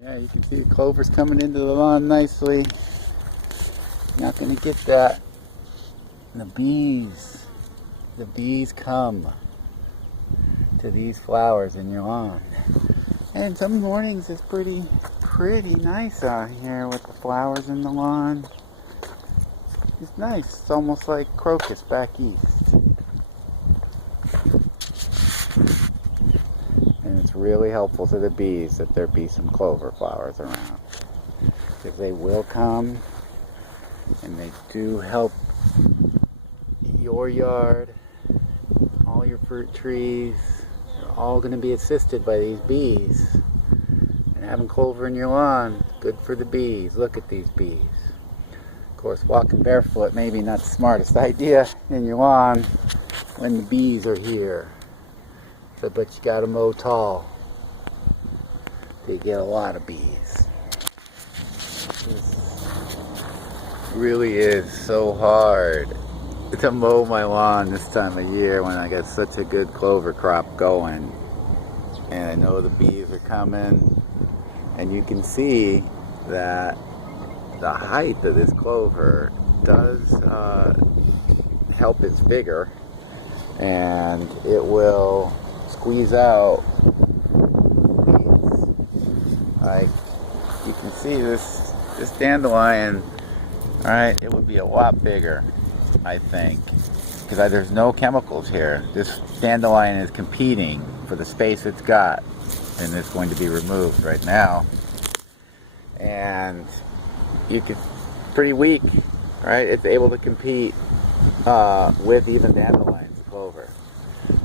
Yeah, you can see the clover's coming into the lawn nicely. Not going to get that. The bees come to these flowers in your lawn. And some mornings it's pretty nice out here with the flowers in the lawn. It's nice. It's almost like crocus back east. And it's really helpful to the bees that there be some clover flowers around, because they will come and they do help your yard, all your fruit trees. They're all going to be assisted by these bees. And having clover in your lawn, good for the bees. Look at these bees. Of course, walking barefoot maybe not the smartest idea in your lawn when the bees are here. But you got to mow tall. They get a lot of bees. This really is so hard to mow my lawn this time of year when I got such a good clover crop going. And I know the bees are coming. And you can see that the height of this clover does help its vigor. And it will squeeze out weeds. Like you can see this dandelion, alright, it would be a lot bigger, I think, because there's no chemicals here. This dandelion is competing for the space it's got, and it's going to be removed right now. And pretty weak, right? It's able to compete with even dandelions, clover.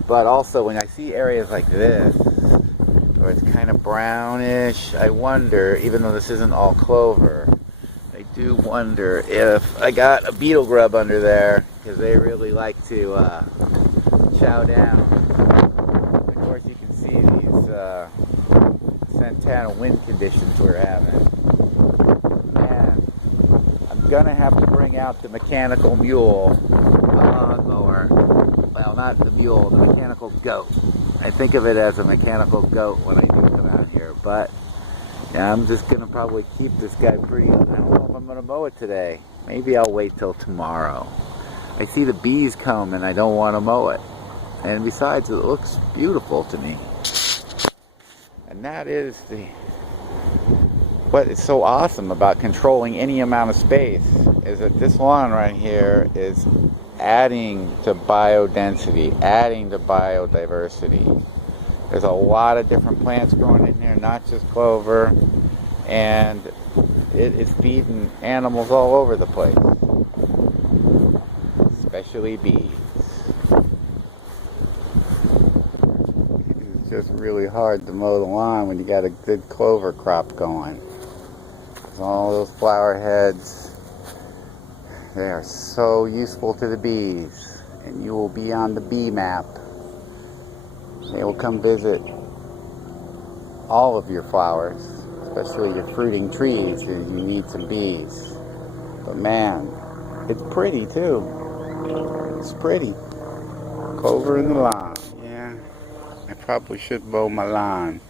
But also when I see areas like this, where it's kind of brownish, I wonder, even though this isn't all clover, I do wonder if I got a beetle grub under there, because they really like to chow down. Of course you can see these Santana wind conditions we're having. Man, I'm gonna have to bring out the mechanical mule lawnmower. Well, not the mule, the mechanical goat. I think of it as a mechanical goat when I do come out here, but yeah, I'm just gonna probably keep this guy pretty. I don't know if I'm gonna mow it today. Maybe I'll wait till tomorrow. I see the bees come and I don't want to mow it. And besides, it looks beautiful to me. And that is what is so awesome about controlling any amount of space, is that this lawn right here is adding to biodensity, adding to biodiversity. There's a lot of different plants growing in here, not just clover, and it is feeding animals all over the place, especially bees. It's just really hard to mow the lawn when you got a good clover crop going. All those flower heads, they are so useful to the bees, and you will be on the bee map. They will come visit all of your flowers, especially your fruiting trees, if you need some bees. But man, it's pretty too. It's pretty. Clover in the lawn. Yeah, I probably should mow my lawn.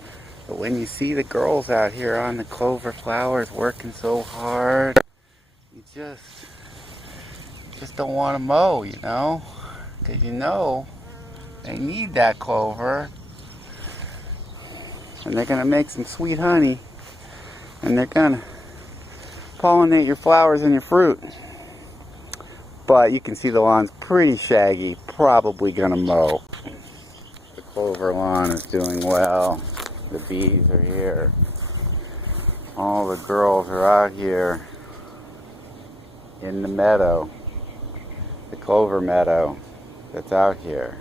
But when you see the girls out here on the clover flowers working so hard, you just don't want to mow, you know? Because you know they need that clover. And they're going to make some sweet honey. And they're going to pollinate your flowers and your fruit. But you can see the lawn's pretty shaggy. Probably going to mow. The clover lawn is doing well. The bees are here. All the girls are out here in the meadow, the clover meadow that's out here.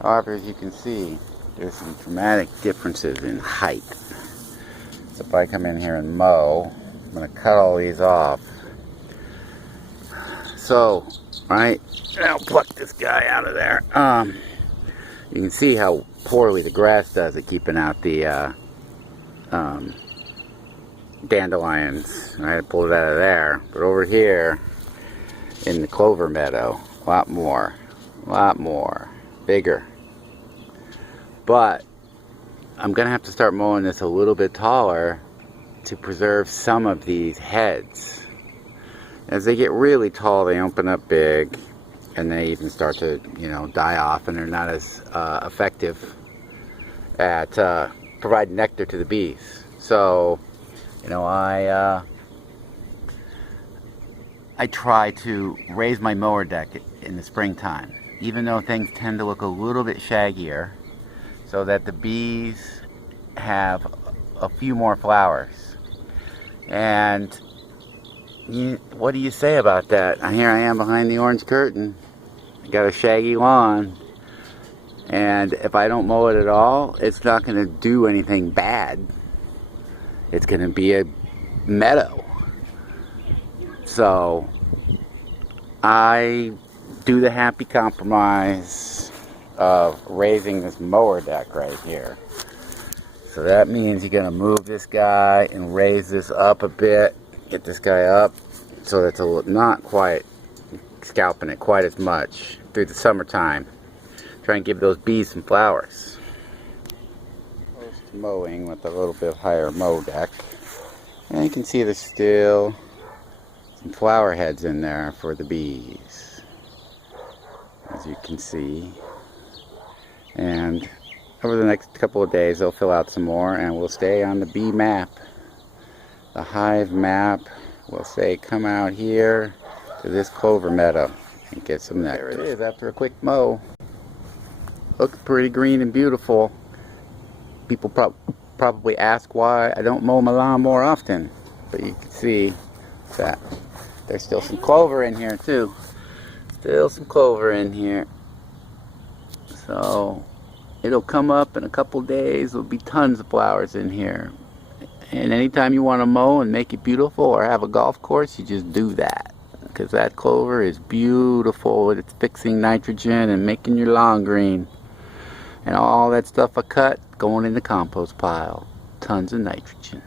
However, as you can see, there's some dramatic differences in height. So if I come in here and mow, I'm going to cut all these off. So, right, I'll pluck this guy out of there. You can see how poorly the grass does at keeping out the dandelions. Right, I pulled it out of there. But over here in the clover meadow, a lot more, bigger. But I'm gonna have to start mowing this a little bit taller to preserve some of these heads. As they get really tall, they open up big, and they even start to, you know, die off, and they're not as effective at providing nectar to the bees. So, you know, I try to raise my mower deck in the springtime, even though things tend to look a little bit shaggier, so that the bees have a few more flowers. And what do you say about that? Here I am behind the orange curtain. I got a shaggy lawn, and if I don't mow it at all, it's not going to do anything bad. It's going to be a meadow. So I do the happy compromise of raising this mower deck right here. So that means you're going to move this guy and raise this up a bit. Get this guy up so it's not quite scalping it quite as much through the summertime. Try and give those bees some flowers. Close to mowing with a little bit higher mow deck. And you can see there's still some flower heads in there for the bees, as you can see. And over the next couple of days they'll fill out some more, and we'll stay on the bee map. The hive map will say come out here to this clover meadow and get some nectar. There it is after a quick mow. Looks pretty green and beautiful. People probably ask why I don't mow my lawn more often, but you can see that there's still some clover in here too. Still some clover in here. So it'll come up in a couple days. There'll be tons of flowers in here. And anytime you want to mow and make it beautiful or have a golf course, you just do that. Because that clover is beautiful. It's fixing nitrogen and making your lawn green. And all that stuff I cut going in the compost pile. Tons of nitrogen.